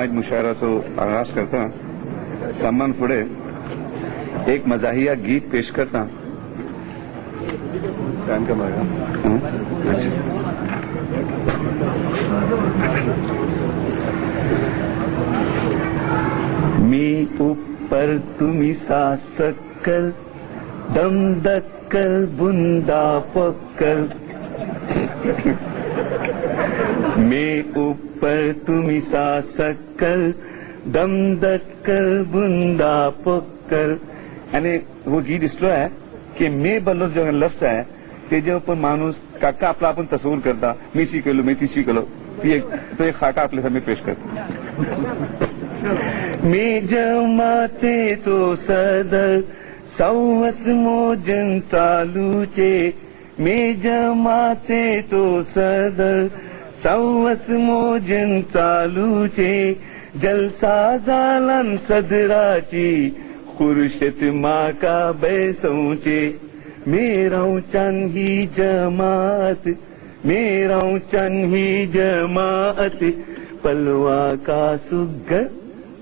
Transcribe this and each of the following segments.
सामायिक मुशायराचो आगाज करता. सम्मान फुडें एक मजाहिया गीत पेश करता. मी ऊपर तुम्ही सासक्कल दम दक्कल बुंदा पक्कल. मी ऊपर तुम्ही सासक्कल दम दक्कल बुंदा पक्कल. आणि वो गीत इसलो आहे की मे बल्लो जो लफ्ज आहे तेजे ऊपर माणूस काका आपला आपण तस्वूर करता. मी शिकलो मी ती शिकलो ती तो एक खाका आपल्या समोर पेश करता. मी जमाते तो सदर सवस मोजन चालूचे. मी जमाते तो सदर सवस मोजन चालूचे. जलसा जालन सदराची खुर्शत माका बैसौचे. मेरा चन ही जमात मेरा चन ही जमात पलवा का सुग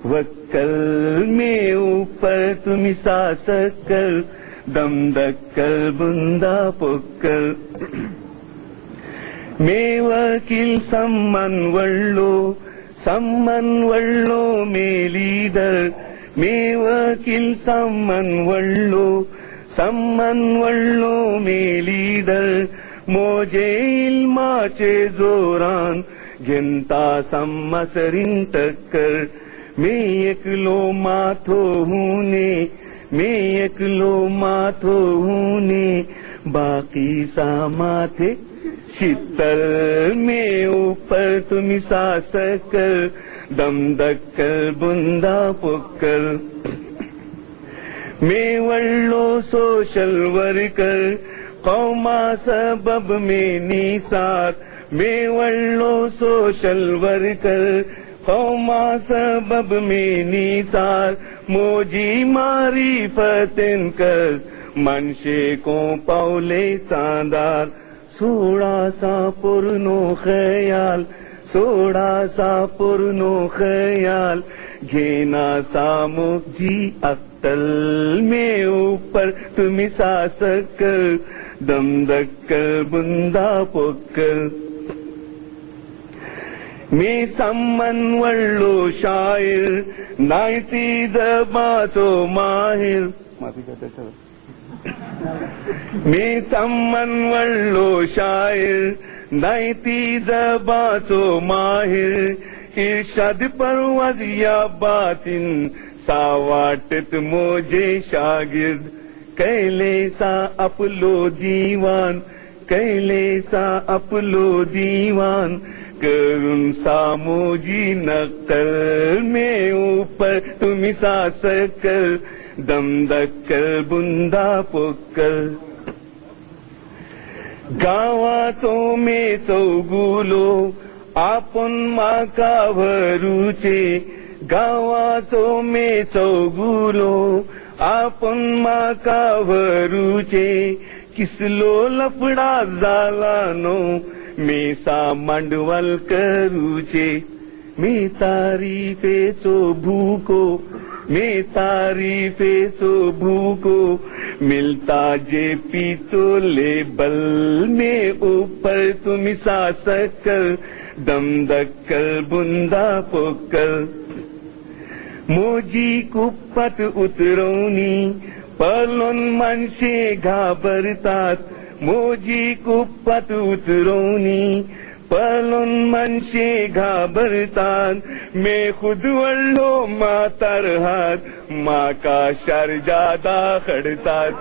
वक्कल. में ऊपर तुम्ही सासक्कल दम दक्कल बुंदा पोक्कल. मे वकील सम्मन वळ्ळो मेलीदर. मे वकील सम्मन वळ्ळो मेलीदर. मोजे इल्माचे जोरान घेंता सम्मसरीन टक्कर. मी एकलो माथो हूने बाकी सामाथे शीतल. में ऊपर तुम्ही सासक्कल दम दक्कल बुंदा पोक्कल. में वळ्ळो सोशल वर्कर कौमा सबब में निसार. में वळ्ळो सोशल वर्कर कौमा सबब में निसार. मोजी मारिफतिन कर मनशे को पावले चांदार. सोडा सा पुरनो ख्याल घेना सामुजी अक्तल. में ऊपर तुम्ही सासक्कल दम दक्कल बुंदा पोक्कल. मी सम्मन वळ्ळो शायर नायती जबाचो माहिर. मी सम्मन वळ्ळो शायर नायती जबाचो माहिर. इर्शाद परवाज या बातिन सावाटत मोजे शागिर्द. कैलेसा अपलो दीवान करून सामोजी नक्कल. में ऊपर तुम्ही सासक्कल दम दक्कल बुंदा पोक्कल. गावाचो मे चौगुलो आपण माका भरूचे. गावाचो मे चौगुलो आपण माका भरूचे. किसलो लफडा जाला नो मेसा मांडवल करूचे. मी तारीफेचो भूको मिलता जे पीचो लेबल. में ऊपर तुम्ही सासक्कल दम दक्कल बुंदा पोक्कल. मोजी कुप्पत उतरवणी पळून माणसे घाबरतात. मोजी कुप्पत उतरवणी पळून माणसे घाबरतात. मैं खुद वळ्ळो मातार हात माका शारजादा खडतात.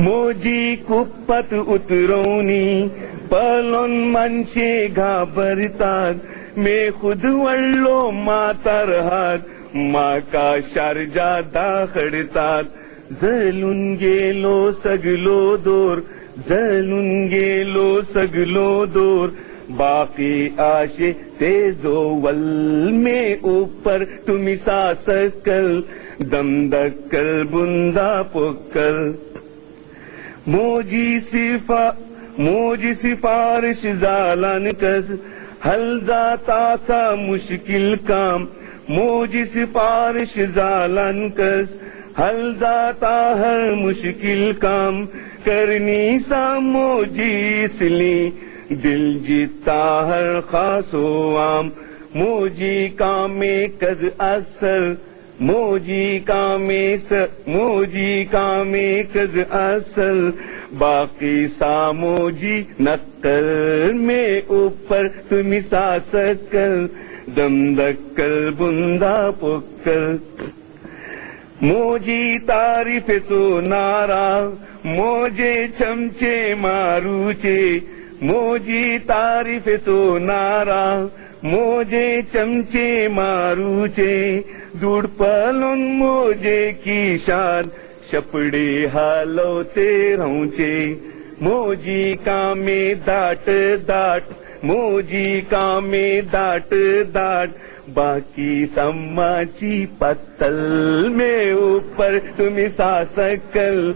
मोजी कुप्पत उतरवणी पळून माणसे घाबरतात. मैं खुद वळ्ळो मातार हात माका शारजादा खडतात. जळून गेलो सगलो दोर बाकी आशे तेजो वल. में ऊपर तुम्ही सासक्कल दम दक्कल बुंदा पोक्कल. मोजी सिफारिश जालन कस हल जाता सा मुश्किल काम मोजी सिफारिश जालन कस हल जाता हर मुश्किल काम करनी सा मोजी इसली दिल जीता हर खासो आम मोजी कामे कद असर मोजी कामे कद असल बाकी सामोजी नक्कल में ऊपर तुम सा सकल दम दक्कल बुंदा पुक्कल मोजी तारीफ सोनारा मोजे चमचे मारूचे मोजी तारीफ सोनारा मोजे चमचे मारूचे दुडपलोन मोजे की शान शपड़े हालवते रहूचे मोजी कामे दाट दाट मोजी कामे दाट दाट बाकी सम्माची पत्तल में ऊपर तुम सा सकल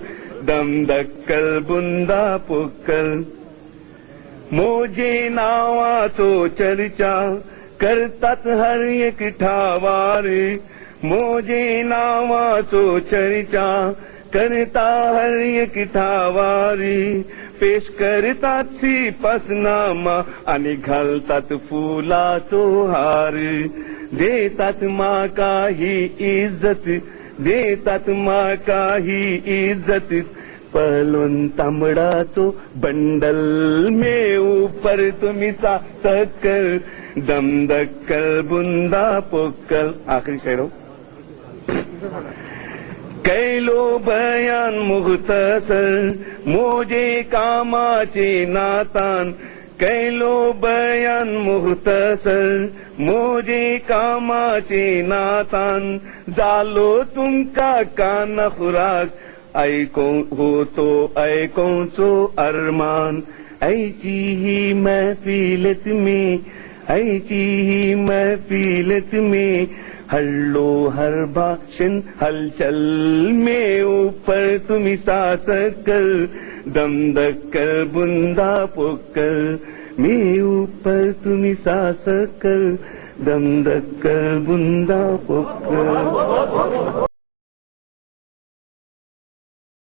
दम दक्कल बुंदा पुक्कल मोजे नावाचो चर्चा करतात हर एक ठावार मोजे नावाचो चर्चा करता हर एक ठावारी पेश करतात सिपसनामा आणि घालतात फुलाचो हार देतात माका ही इज्जत देतात माका ही इज्जत पहलोन तांबडाचो बंडल में ऊपर तुम सा सकल दम दक्कल बुंदा पोक्कल आखिरी शेर कैलो बयान मुख्तसर मोजे कामाचे नातान कैलो बयान मुख्तसर मोजे कामाचे नातान जालो तुमका कान खुराक ऐको होतो ऐकोचो अरमान ऐची ही महफिलत में ऐची ही महफिलत में हल्लो हर भाषण हलचल में ऊपर तुम सा सकल दम दक्कल बुंदा पुक्कल में ऊपर तुम सा सकल दम दक्कल बुंदा पुक्कल